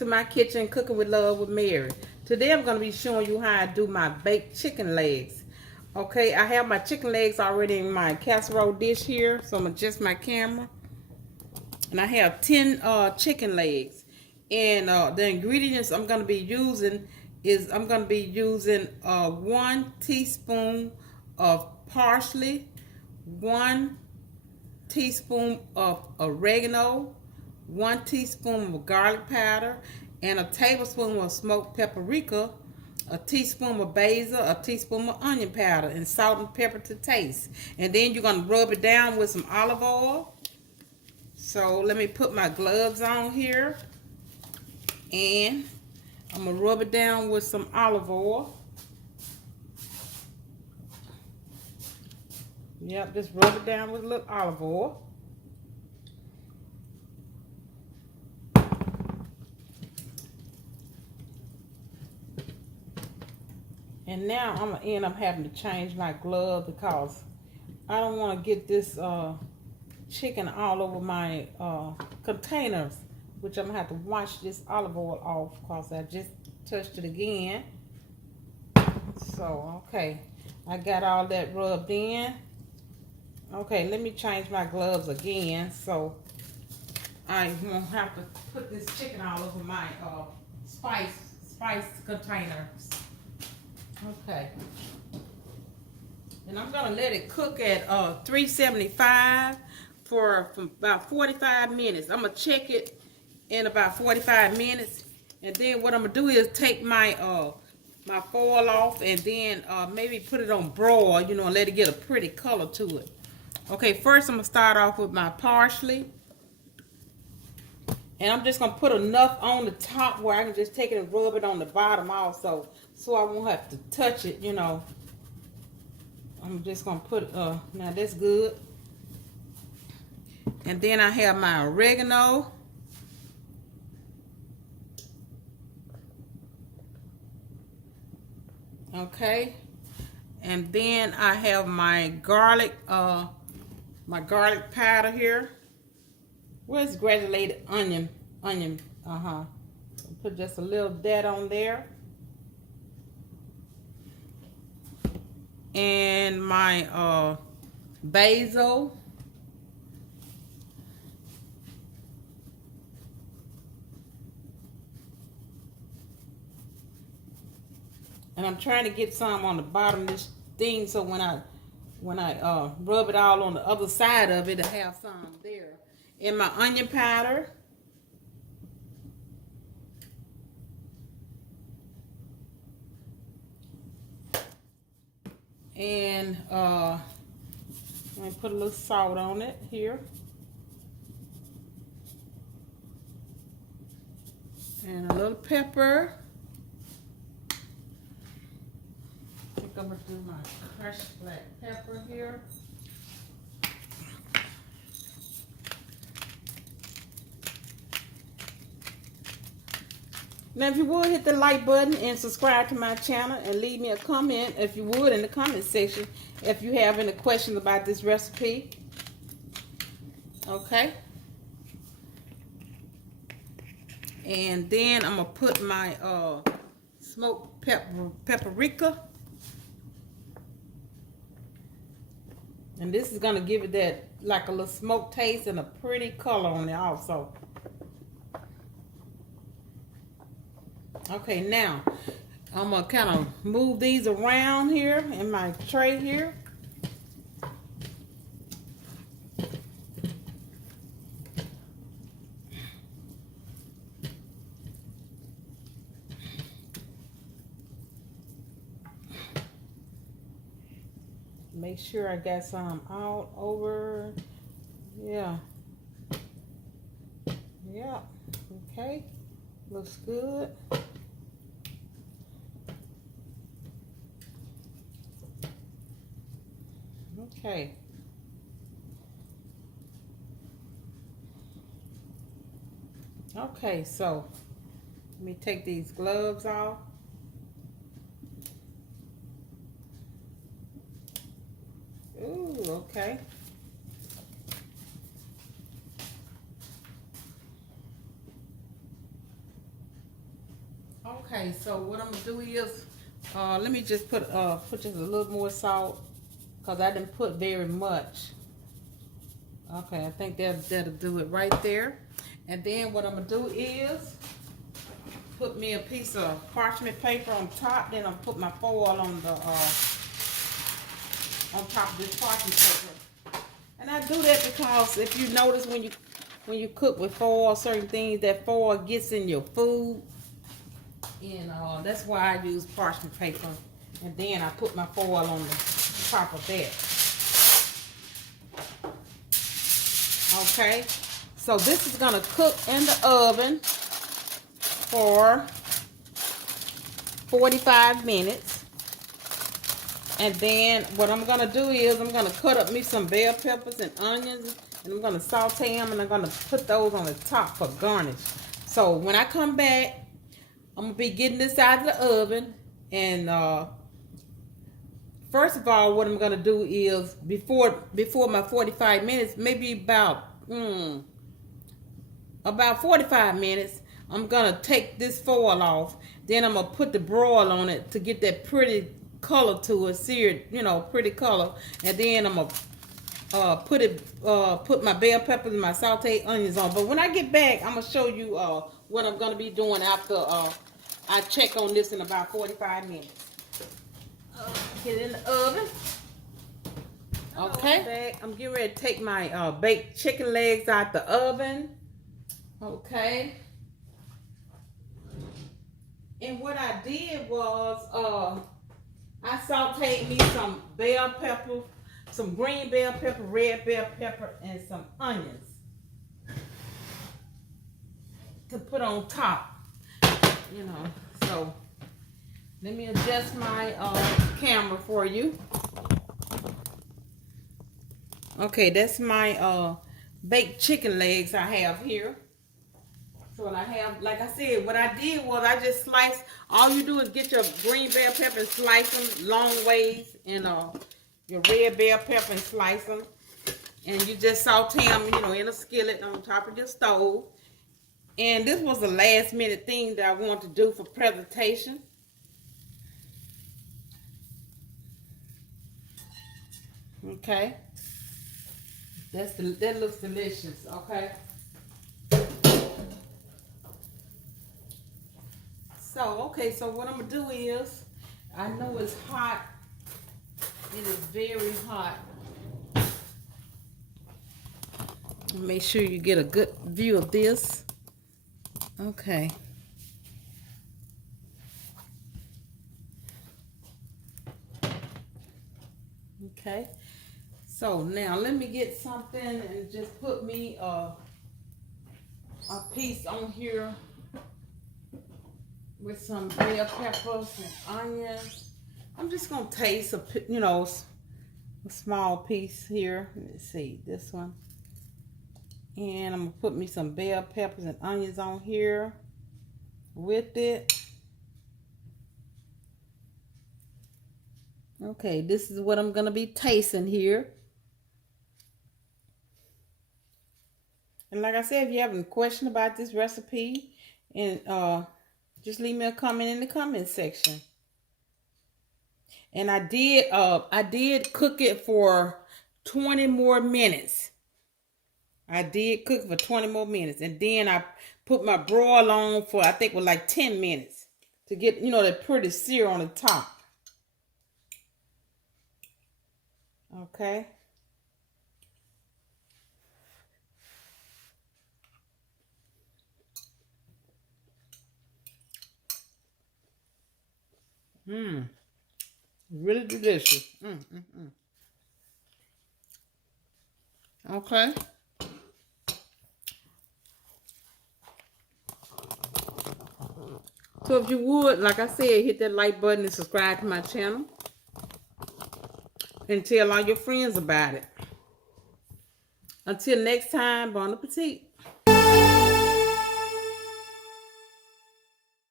to my kitchen, Cooking with Love with Mary. Today I'm going to be showing you how I do my baked chicken legs. Okay, I have my chicken legs already in my casserole dish here, so I'm going to adjust my camera. And I have 10 chicken legs. And the ingredients I'm going to be using is 1 teaspoon of parsley, 1 teaspoon of oregano, 1 teaspoon of garlic powder, and a tablespoon of smoked paprika, a teaspoon of basil, a teaspoon of onion powder, and salt and pepper to taste. And then you're going to rub it down with some olive oil. So let me put my gloves on here, and I'm going to rub it down with some olive oil. Yep, just rub it down with a little olive oil. And now I'm going to end up having to change my glove because I don't want to get this chicken all over my containers, which I'm going to have to wash this olive oil off because I just touched it again. So, okay, I got all that rubbed in. Okay, let me change my gloves again so I won't have to put this chicken all over my spice containers. Okay, and I'm gonna let it cook at 375 for about 45 minutes. I'm gonna check it in about 45 minutes, and then what I'm gonna do is take my my foil off, and then maybe put it on broil, you know, and let it get a pretty color to it. Okay, first I'm gonna start off with my parsley, and I'm just gonna put enough on the top where I can just take it and rub it on the bottom also, so I won't have to touch it, you know. I'm just gonna put now that's good. And then I have my oregano. Okay, and then I have my garlic powder here. Where's granulated onion? Put just a little of that on there. And my basil. And I'm trying to get some on the bottom of this thing, so when I rub it all on the other side of it, it'll have some there. And my onion powder. And I'm going to put a little salt on it here. And a little pepper. I think I'm going to do my crushed black pepper here. Now, if you would, hit the like button and subscribe to my channel, and leave me a comment, if you would, in the comment section if you have any questions about this recipe. Okay. And then I'm going to put my smoked paprika. And this is going to give it that, like a little smoked taste and a pretty color on it also. Okay, now I'm going to kind of move these around here in my tray here. Make sure I got some all over. Yeah. Yeah. Okay. Looks good. Okay. Okay, so let me take these gloves off. Ooh, okay. Okay, so what I'm gonna do is, let me just put just a little more salt, cause I didn't put very much. Okay, I think that'll do it right there. And then what I'm gonna do is put me a piece of parchment paper on top. Then I'll put my foil on the on top of this parchment paper. And I do that because if you notice when you cook with foil, certain things that foil gets in your food, and that's why I use parchment paper. And then I put my foil on the top of that. Okay, so this is gonna cook in the oven for 45 minutes. And then what I'm gonna do is I'm gonna cut up me some bell peppers and onions, and I'm gonna saute them, and I'm gonna put those on the top for garnish. So when I come back, I'm gonna be getting this out of the oven. And first of all, what I'm gonna do is before my 45 minutes, maybe about 45 minutes, I'm gonna take this foil off. Then I'm gonna put the broil on it to get that pretty color to it, seared, pretty color. And then I'm gonna put my bell peppers and my sauteed onions on. But when I get back, I'm gonna show you what I'm gonna be doing after I check on this in about 45 minutes. Get it in the oven. Okay, I'm getting ready to take my baked chicken legs out the oven. Okay. And what I did was I sauteed me some bell pepper, some green bell pepper, red bell pepper, and some onions to put on top. So let me adjust my camera for you. Okay, that's my baked chicken legs I have here. So what I have, like I said, what I did was I just sliced. All you do is get your green bell pepper and slice them long ways, and your red bell pepper and slice them, and you just saute them, in a skillet on top of your stove. And this was a last minute thing that I wanted to do for presentation. Okay, that looks delicious. Okay. So what I'm gonna do is, I know it's hot. It is very hot. Make sure you get a good view of this. Okay. Okay. So now let me get something and just put me a piece on here with some bell peppers and onions. I'm just gonna taste a small piece here. Let's see, this one. And I'm gonna put me some bell peppers and onions on here with it. Okay, this is what I'm gonna be tasting here. And like I said, if you have any question about this recipe, and just leave me a comment in the comment section. And I did cook it for 20 more minutes. I did cook for 20 more minutes. And then I put my broil on for, I think, it was like 10 minutes to get, that pretty sear on the top. Okay. Really delicious. Okay. So if you would, like I said, hit that like button and subscribe to my channel. And tell all your friends about it. Until next time, bon appetit.